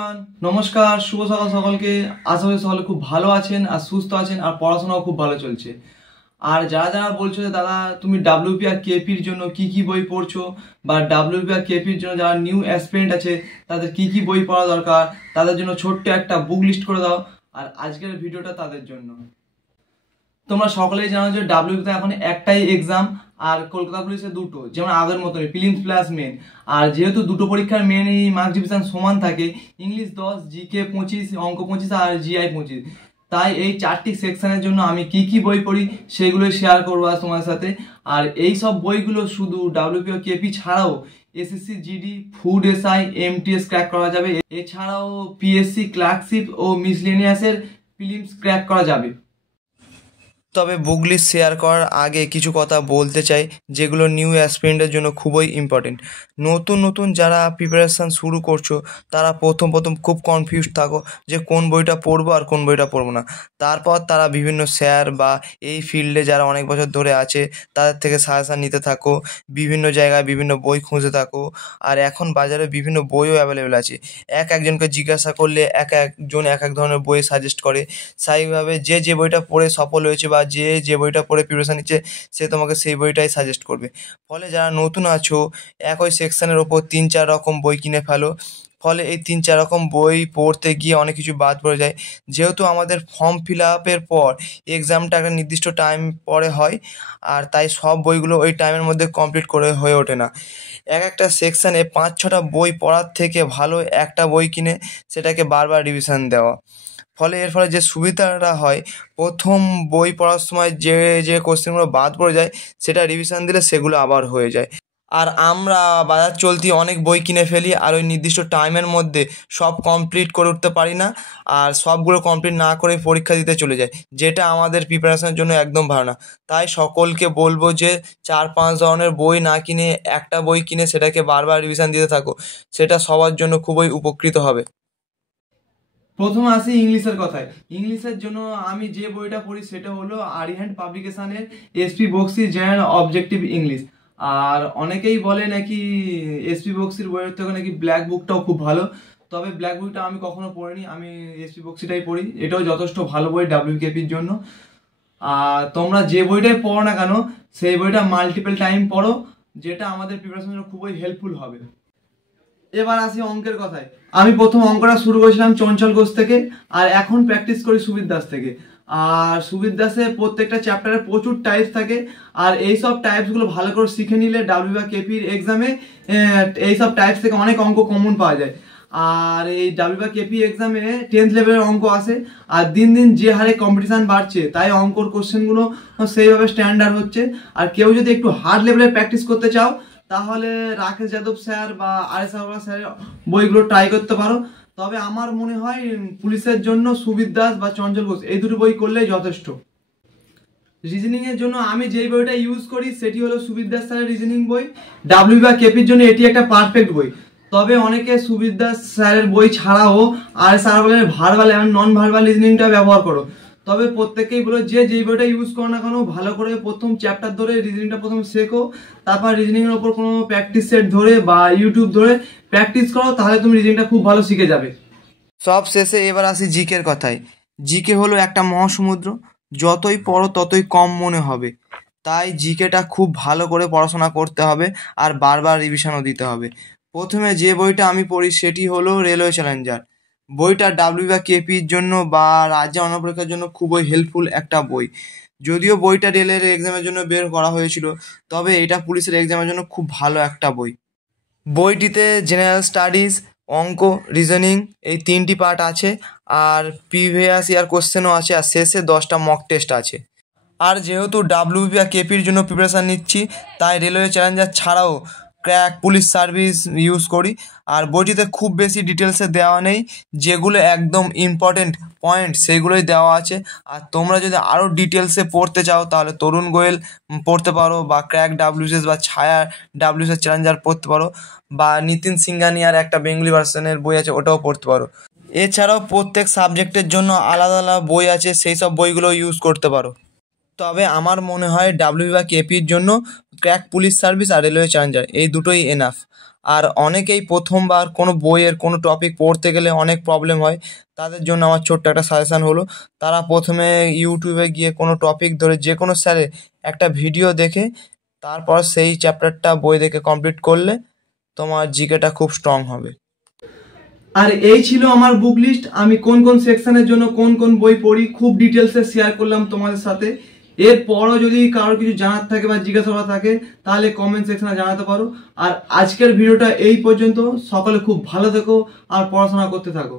Everyone, নমস্কার, শুভ সকাল সকলকে। আশা করি সকলে খুব ভালো আছেন আর সুস্থ আছেন আর পড়াশোনাও খুব ভালো চলছে। আর যারা যারা বলছো যে দাদা তুমি ডাব্লিউপি আর কেপির জন্য কি কি বই পড়ছো, বা ডাব্লিউপি আর কেপির জন্য যারা নিউ অ্যাসপিরেন্ট আছে তাদের কি কি বই পড়া দরকার, তাদের জন্য ছোট্ট একটা বুক লিস্ট করে দাও। আর আজকের ভিডিওটা তাদের জন্য। তোমরা সকলেই জানো যে ডাব্লিউপিতে এখন একটাই এক্সাম, আর কলকাতা পুলিশে দুটো, যেমন আগের মতনই প্রিলিমস প্লাস মেন। আর যেহেতু দুটো পরীক্ষার মেন এই মার্ক ডিভিশন সমান থাকে, ইংলিশ 10, জিকে 25, অঙ্ক 25 আর জিআই 25, তাই এই চারটি সেকশনের জন্য আমি কি কি বই পড়ি সেগুলোই শেয়ার করবো আজ তোমার সাথে। আর এই সব বইগুলো শুধু ডাব্লিউপি ও কেপি ছাড়াও SSC GD, food SI, MTS crack করা যাবে। এছাড়াও পিএসসি ক্লার্কশিপ ও মিসলেনিয়াসের প্রিলিমস ক্র্যাক করা যাবে। তবে বুক লিস্ট শেয়ার করার আগে কিছু কথা বলতে চাই যেগুলো নিউ অ্যাসপিরেন্টের জন্য খুবই ইম্পর্টেন্ট। নতুন যারা প্রিপারেশান শুরু করছো তারা প্রথম খুব কনফিউজ থাকো যে কোন বইটা পড়বো আর কোন বইটা পড়বো না। তারপর তারা বিভিন্ন স্যার বা এই ফিল্ডে যারা অনেক বছর ধরে আছে তাদের থেকে সাজেশান নিতে থাকো, বিভিন্ন জায়গায় বিভিন্ন বই খুঁজে থাকো। আর এখন বাজারে বিভিন্ন বইও অ্যাভেলেবেল আছে। একজনকে জিজ্ঞাসা করলে একজন এক ধরনের বই সাজেস্ট করে। সেইভাবে যে বইটা পড়ে সফল হয়েছে বা যে বইটা পড়ে প্রিপারেশান নিচ্ছে সে তোমাকে সেই বইটাই সাজেস্ট করবে। ফলে যারা নতুন আছো একই সেকশনের ওপর 3-4 রকম বই কিনে ফেলো। ফলে এই 3-4 রকম বই পড়তে গিয়ে অনেক কিছু বাদ পড়ে যায়। যেহেতু আমাদের ফর্ম ফিল আপের পর এক্সামটা একটা নির্দিষ্ট টাইম পরে হয়, আর তাই সব বইগুলো ওই টাইমের মধ্যে কমপ্লিট করে হয়ে ওঠে না। একটা সেকশানে 5-6টা বই পড়ার থেকে ভালো একটা বই কিনে সেটাকে বারবার রিভিশন দেওয়া। এর ফলে যে সুবিধাটা হয়, প্রথম বই পড়ার সময় যে কোশ্চেনগুলো বাদ পড়ে যায় সেটা রিভিশন দিলে সেগুলো আবার হয়ে যায়। আর আমরা বাজার চলতি অনেক বই কিনে ফেলি আর ওই নির্দিষ্ট টাইমের মধ্যে সব কমপ্লিট করে উঠতে পারি না, আর সবগুলো কমপ্লিট না করে পরীক্ষা দিতে চলে যায়, যেটা আমাদের প্রিপারেশনের জন্য একদম ভালো না। তাই সকলকে বলবো যে 4-5 ধরনের বই না কিনে একটা বই কিনে সেটাকে বারবার রিভিশন দিতে থাকো, সেটা সবার জন্য খুবই উপকৃত হবে। প্রথমে আসি ইংলিশের কথায়। ইংলিশের জন্য আমি যে বইটা পড়ি সেটা হলো আরিহ্যান্ড পাবলিকেশনের SP Bakshi general objective English. আর অনেকেই বলে নাকি এসপি বক্সির বইয়ের থেকে নাকি ব্ল্যাক বুকটাও খুব ভালো, তবে ব্ল্যাক বুকটা আমি কখনো পড়িনি, আমি এসপি বক্সিটাই পড়ি। এটাও যথেষ্ট ভালো বই ডাব্লিউকেপির জন্য। আর তোমরা যে বইটাই পড়ো না কেন সেই বইটা মাল্টিপল টাইম পড়ো, যেটা আমাদের প্রিপারেশনের জন্য খুবই হেল্পফুল হবে। এবার আসি অঙ্কের কথায়। আমি প্রথম অঙ্কটা শুরু করেছিলাম চঞ্চল ঘোষ থেকে, আর এখন প্র্যাকটিস করি সুবির দাস থেকে। আর সুবির দাসে প্রত্যেকটা চ্যাপ্টারে প্রচুর টাইপস থাকে, আর এইসব টাইপসগুলো ভালো করে শিখে নিলে ডাব্লিউ বা কেপির এক্সামে এইসব টাইপস থেকে অনেক অঙ্ক কমন পাওয়া যায়। আর এই ডাব্লিউ বা কেপি এক্সামে 10th লেভেলের অঙ্ক আসে, আর দিন যে হারে কম্পিটিশান বাড়ছে তাই অঙ্কর কোশ্চেনগুলো সেইভাবে স্ট্যান্ডার্ড হচ্ছে। আর কেউ যদি একটু হার্ড লেভেলে প্র্যাকটিস করতে চাও তাহলে রাকেশ যাদব স্যার বা আরএস আগরওয়াল স্যারের বইগুলো ট্রাই করতে পারো। তবে আমার মনে হয় পুলিশের জন্য সুবির দাস বা চঞ্চল ঘোষ এই দুটো বই করলেই যথেষ্ট। রিজনিং এর জন্য আমি যেই বইটা ইউজ করি সেটি হলো সুবির দাস স্যারের রিজনিং বই। ডাব্লিউ বা কেপির জন্য এটি একটা পারফেক্ট বই। তবে অনেকে সুবির দাস স্যারের বই ছাড়াও আরএস আগরওয়ালের ভার্বাল এবং নন ভার্বাল রিজনিংটা ব্যবহার করো। তবে প্রত্যেকেই বলো যেই বইটা ইউজ করো না কেন ভালো করে প্রথম চ্যাপ্টার ধরে রিজনিংটা প্রথম শেখো, তারপর রিজনিং এর উপর কোনো প্র্যাকটিস সেট ধরে বা ইউটিউব ধরে প্র্যাকটিস করো, তাহলে তুমি রিজনিংটা খুব ভালো শিখে যাবে। সব শেষে এবার আসি জিকের কথায়। জিকে হলো একটা মহাসমুদ্র, যতই পড়ো ততই কম মনে হবে। তাই জিকেটা খুব ভালো করে পড়াশোনা করতে হবে আর বারবার রিভিশনও দিতে হবে। প্রথমে যে বইটা আমি পড়ি সেটি হলো রেলওয়ে চ্যালেঞ্জার। বইটা ডাব্লিউ বা কেপির জন্য বা রাজ্য অন্নপরীক্ষার জন্য খুবই হেল্পফুল একটা বই। যদিও বইটা রেলের এক্সামের জন্য বের করা হয়েছিল, তবে এটা পুলিশের এক্সামের জন্য খুব ভালো একটা বই। বইটিতে জেনারেল স্টাডিজ, অঙ্ক, রিজনিং এই 3টি পার্ট আছে, আর প্রিভিয়াস ইয়ার কোশ্চেনও আছে, আর শেষে 10টা মক টেস্ট আছে। আর যেহেতু ডাব্লিউবি বা কেপির জন্য প্রিপারেশান নিচ্ছি তাই রেলওয়ে চ্যালেঞ্জার ছাড়াও ক্র্যাক পুলিশ সার্ভিস ইউজ করি। আর বইটিতে খুব বেশি ডিটেলসে দেওয়া নেই, যেগুলো একদম ইম্পর্টেন্ট পয়েন্ট সেইগুলোই দেওয়া আছে। আর তোমরা যদি আরও ডিটেলসে পড়তে চাও তাহলে তরুণ গোয়েল পড়তে পারো, বা ক্র্যাক ডাব্লিউএস বা ছায়া ডাব্লিউএস চ্যালেঞ্জার পড়তে পারো, বা নিতিন সিংহানিয়ার একটা বেঙ্গলি ভার্সনের বই আছে ওটাও পড়তে পারো। এছাড়াও প্রত্যেক সাবজেক্টের জন্য আলাদা আলাদা বই আছে, সেই সব বইগুলো ইউজ করতে পারো। তবে আমার মনে হয় ডাব্লিউ বা কেপির জন্য ক্র্যাক পুলিশ সার্ভিস আর রেলওয়ে চ্যালেঞ্জার এই দুটোই এনাফ। আর অনেকেই প্রথমবার কোনো বইয়ের কোনো টপিক পড়তে গেলে অনেক প্রবলেম হয়, তাদের জন্য আমার ছোট্ট একটা সাজেশান হলো, তারা প্রথমে ইউটিউবে গিয়ে কোনো টপিক ধরে যে কোনো স্যারের একটা ভিডিও দেখে তারপর সেই চ্যাপ্টারটা বই দেখে কমপ্লিট করলে তোমার জিকেটা খুব স্ট্রং হবে। আর এই ছিল আমার বুক লিস্ট। আমি কোন কোন সেকশনের জন্য কোন কোন বই পড়ি খুব ডিটেলসে শেয়ার করলাম তোমাদের সাথে। এরপরও যদি কারোর কিছু জানার থাকে বা জিজ্ঞাসা করা থাকে তাহলে কমেন্ট সেকশনে জানাতে পারো। আর আজকের ভিডিওটা এই পর্যন্ত। সকলে খুব ভালো থেকো আর পড়াশোনা করতে থাকো।